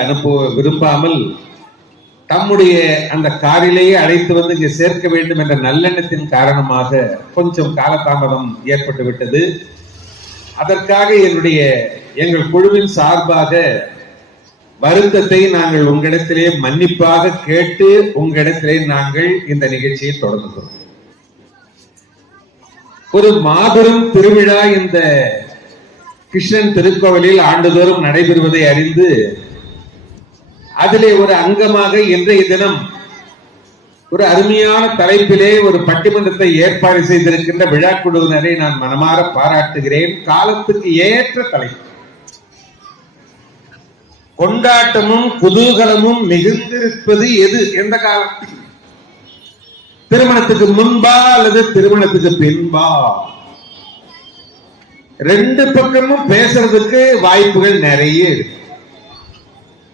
அனுப்ப விரும்பாமல் தம்முடைய அந்த காரிலேயே அழைத்து வந்து இங்கே சேர்க்க வேண்டும் என்ற நல்லெண்ணத்தின் காரணமாக கொஞ்சம் காலதாமதம் ஏற்பட்டு விட்டது. அதற்காக எங்கள் குழுவின் சார்பாக வருத்தத்தை நாங்கள் உங்களிடத்திலே மன்னிப்பாக கேட்டு உங்களிடத்திலே நாங்கள் இந்த நிகழ்ச்சியை தொடங்குகிறோம். ஒரு மாபெரும் திருவிழா இந்த கிருஷ்ணன் திருக்கோவிலில் ஆண்டுதோறும் நடைபெறுவதை அறிந்து அதிலே ஒரு அங்கமாக இன்றைய தினம் ஒரு அருமையான தலைப்பிலே ஒரு பட்டிமன்றத்தை ஏற்பாடு செய்திருக்கின்ற விழா குழுவினரை நான் மனமாற பாராட்டுகிறேன். காலத்துக்கு ஏற்ற தலைப்பு, கொண்டாட்டமும் குதூகலமும் மிகுந்திருப்பது எது, எந்த காலம்? திருமணத்துக்கு முன்பா அல்லது திருமணத்துக்கு பின்பா? ரெண்டு பக்கமும் பேசுறதுக்கு வாய்ப்புகள் நிறைய இருக்கு.